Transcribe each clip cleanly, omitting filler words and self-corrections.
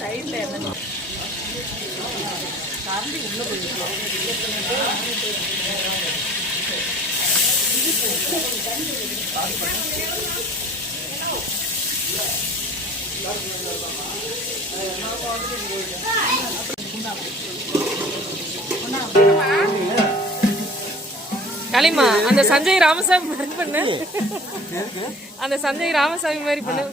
சைட்ல கரண்டி உள்ள போயிருக்கோம். களிமா அந்த சஞ்சய் ராமசாமி மாதிரி பண்ணு. அந்த சஞ்சய் ராமசாமி மாதிரி பண்ணு.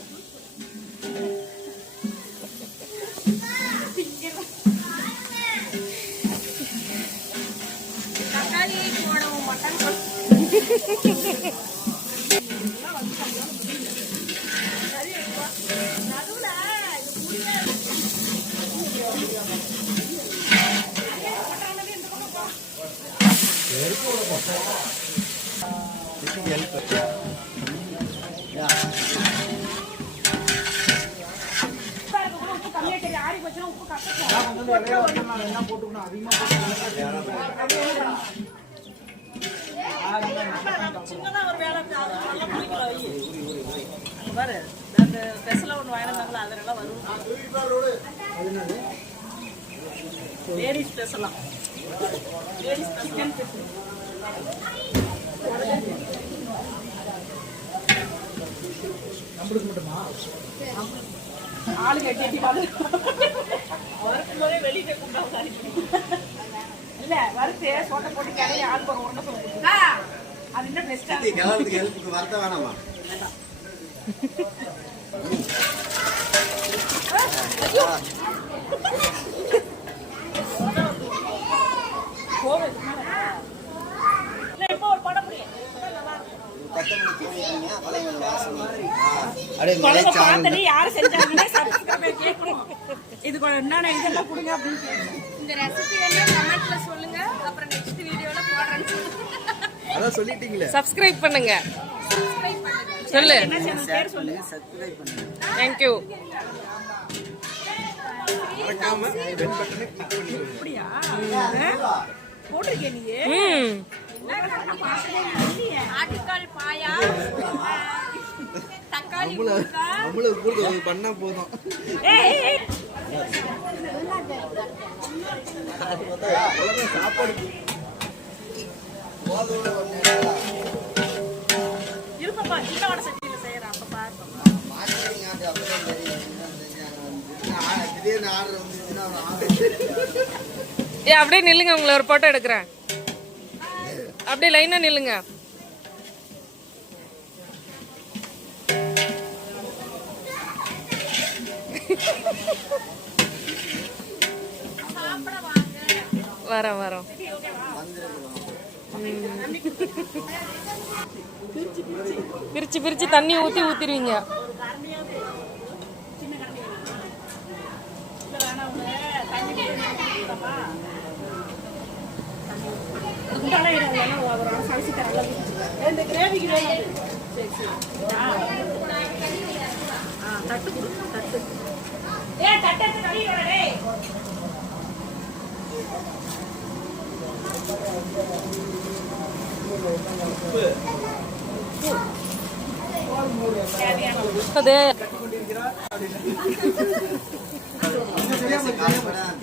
ஆளு கட்டி வெளியே இல்ல வறுத்து சோட்டை போட்டு கடையை ஆள் போற ஒண்ணு சொல்லுங்க. அது என்ன பெஸ்டா வரத வேணாமா? யாரு செஞ்சாங்கன்னு கேட்கணும். இது என்னென்ன இதெல்லாம் கொடுங்க அப்படின்னு இந்த ரெசிபி வேணா கமெண்ட்ல சொல்லுங்க. அப்புறம் நெக்ஸ்ட் வீடியோல போடுறேன்னு சொல்லுங்க. அத சொல்லிட்டீங்களே. சப்ஸ்கிரைப் பண்ணுங்க. சப்ஸ்கிரைப் பண்ணுங்க. சொல்லு. என்ன சேனல் பேர் சொல்லுங்க. சப்ஸ்கிரைப் பண்ணுங்க. Thank you. மறக்காம பெல் பட்டனை கிளிக் பண்ணுங்க. அப்படியே போடுறீங்க நீ. ஆட்டுக்கால் பாயா தக்காளி நம்மளுக்கு கூட பண்ணா போதும். சாப்பாடு இருப்பா சின்னோட சட்டியில செய்யறேன். அப்ப பாரு திடீர்னு ஆர்டர் வந்துச்சுன்னா அப்படியே நில்லுங்க, உங்களை ஒரு போட்டோ எடுக்கிறேன். அப்படியே லைனா நில்லுங்க. வரோம் வரோம். பிரிச்சு பிரிச்சு தண்ணி ஊத்திடுவீங்க.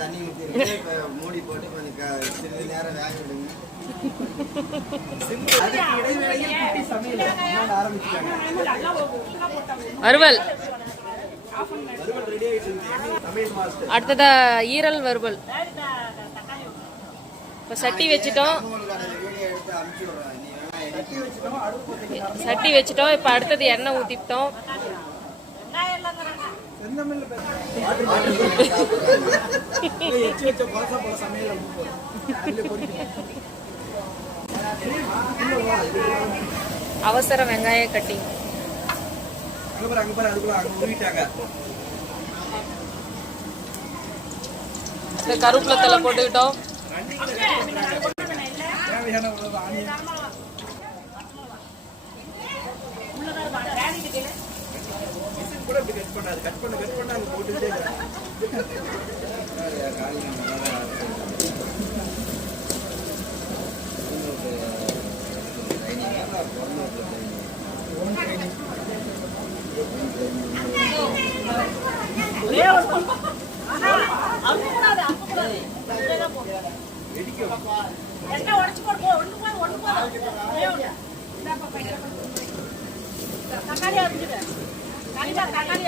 தண்ணி ஊத்தி மூடி போட்டு கொஞ்சம் சிறிது நேரம் வேக விடுங்க. வறுவல் அடுத்ததா ஈரல் வறுவல். இப்ப சட்டி வச்சுட்டோம். இப்ப அடுத்தது எண்ணெய் ஊத்திட்டோம். அவசர வெங்காய கட்டிங். கருவேப்பிலை தலை போட்டுக்கிட்டோம். கட் பண்ண போட்டுட்டே என்ன உடச்சு போடு ஒண்ணு போதும் தக்காளி அரிஞ்சிடு தக்காளி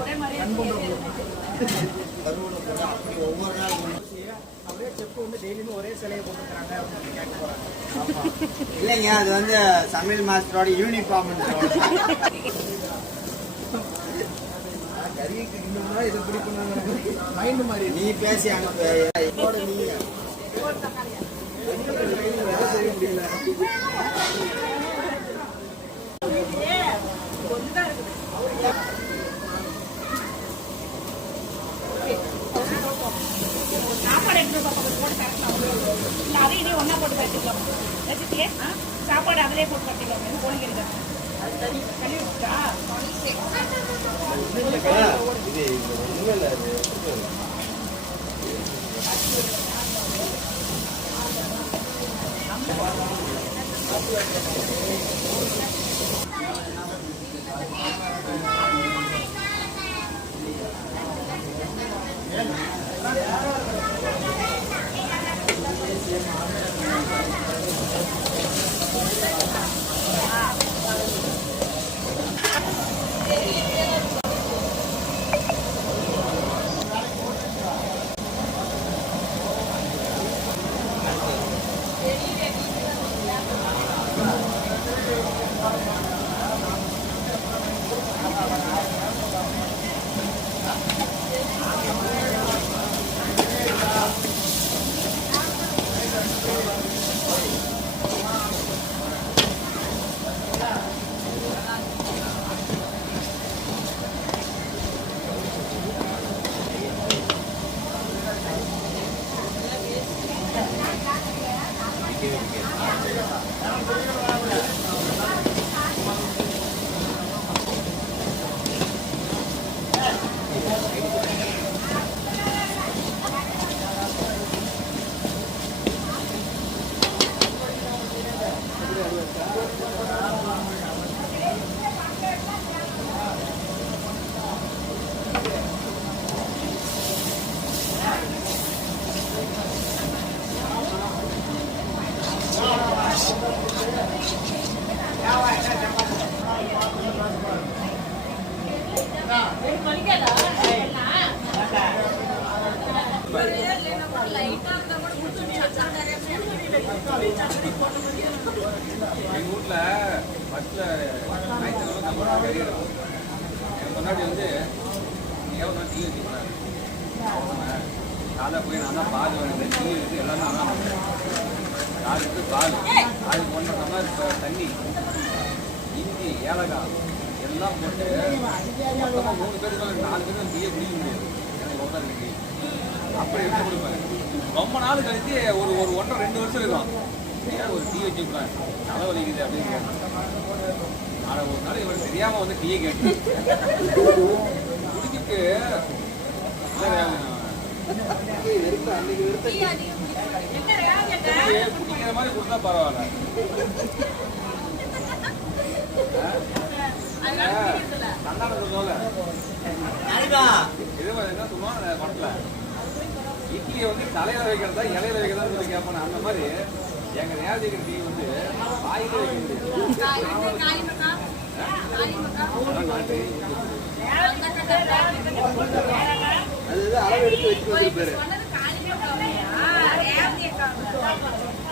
ஒரே மாதிரி ஒவ்வொரு நாள் அப்படியே செப்பு வந்து டெய்லியும் ஒரே சிலையை போட்டுக்கிறாங்க அப்படின்னு கேட்க போறாங்க. இல்லைங்க, அது வந்து சமையல் மாஸ்டரோட யூனிஃபார்ம். கறிக்கு இன்னும் இதை பிடிக்கணும் மைண்டு மாதிரி நீ பேசி அனுப்பு. நீ வேலை செய்ய முடியல. சாப்பாடு எடுத்து போட்டு கரெக்டாக இல்லை அதை இதே ஒன்றா போட்டு கட்டிக்கலாம் வச்சுட்டியே சாப்பாடு அதிலே போட்டு கட்டிக்கலாம் கோழிக்கு எடுக்க அது தனி தனி விட்டா இது ஒண்ணுமே இல்லை. எங்கள் வீட்டில் ஃபஸ்ட்டில் என் முன்னாடி வந்து எவ்வளோ டீ வச்சுக்கிறேன். காலை போய் நான் தான் பால் வேணுது, டீ இருக்குது, எல்லாமே நான் தான் பண்ணுறேன். காலுக்கு பால், அதுக்கு 1.5 டம்ளர் தண்ணி, இஞ்சி, ஏலக்காய் எல்லாம் போட்டு மொத்தமாக 3 பேருக்கு 4 பேருக்கு டீயை குடிக்க முடியாது. எனக்கு ஒன்றரை டீ அப்படி எடுத்து கொடுப்பேன். ரொம்ப நாள் கழிச்சு ஒரு 1.5-2 வருஷம் இருக்கும். ஒரு டீ வச்சுப்பேன், தலை வலிக்குது அப்படின்னு கேட்டேன். ஆனால் ஒரு நாள் இவன் தெரியாமல் வந்து டீயை கேட்டேன். குடிச்சிட்டு குடிக்கிற மாதிரி கொடுத்தா பரவாயில்ல. கண்ணாட சொல்லுவோம்ல, இது என்ன சொல்லுவான் படத்துல, இட்லியை வந்து தலையில வைக்கிறதா இலையில வைக்கிறதா சொல்லி கேட்பானே, அந்த மாதிரி எங்க நேரடிக்கிற டீ வந்து வாயில வைக்க முடியாது. அது அளவு எடுத்து வச்சுட்டு வந்திருப்பாரு.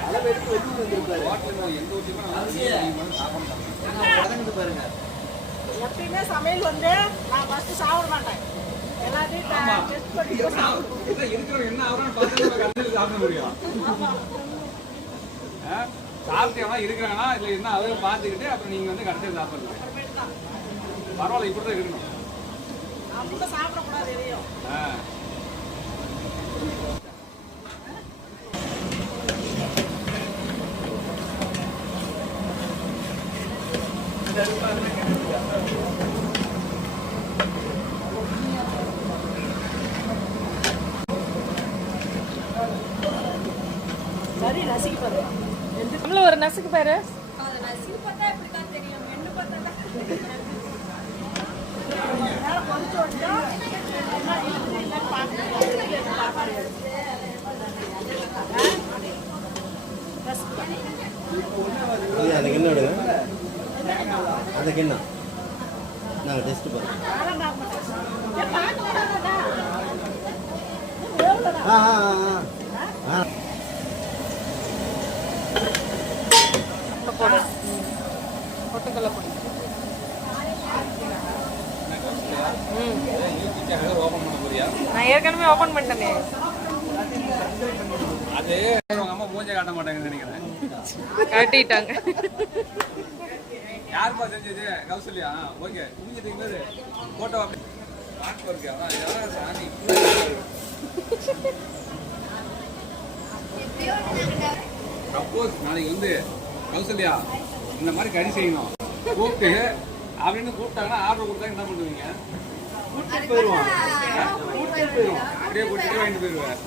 அளவு எடுத்து வச்சுட்டு வந்திருப்பாரு. எந்த ஊற்றியுமே நடந்து பாருங்க. எப்பயுமே சமையல் வந்து நான் ஃபர்ஸ்ட் சாப்பிட மாட்டேன், எல்லாத்தையும் டெஸ்ட் பண்ணி இருக்கிற என்ன ஆகுறான்னு பார்த்து சாப்பிட முடியும். சாப்பிட்டேன்னா இருக்கிறாங்கன்னா இல்லை என்ன அதை பார்த்துக்கிட்டு அப்புறம் நீங்கள் வந்து கடைசியில் சாப்பிடலாம். பரவாயில்ல, இப்படி தான் இருக்கணும். அப்படி சாப்பிடக்கூடாது எதையும். ஆ நசுக்கு பாரு. அதை நசுக்கு பார்த்தா இப்படிதான் தெரியும், மென்னு பார்த்தா தான் அந்த கிண்ணம் எடுங்க, அந்த கிண்ணம் நாங்கள் டெஸ்ட் பண்ணுறோம். ஆ ஆ ஆ ஆ போடு. பொட்டுக்கல்ல போடு. ஓபன் பண்ண போறியா? நான் ஏற்கனவே ஓபன் பண்ணிட்டேனே. அது உங்க அம்மா மூஞ்ச காட்ட மாட்டாங்கன்னு நினைக்கிறேன். காட்டிட்டாங்க. யாருப்பா செஞ்சது? கௌசல்யா. ஓகே, மூஞ்சதுக்கு பேரு போட்டோ அப்படி மார்க் இருக்கு. அதான் இதெல்லாம் சாமி. சப்போஸ் நாளைக்கு வந்து கௌசல்யா இந்த மாதிரி கறி செய்யணும் கூப்பிட்டு அப்படின்னு கூப்பிட்டாங்கன்னா ஆர்டர் கொடுத்தா என்ன பண்ணுவீங்க? கூட்டிட்டு போயிடுவோம். கூட்டிட்டு போயிடுவோம். அப்படியே கூட்டிட்டு வாங்கிட்டு போயிடுவேன்.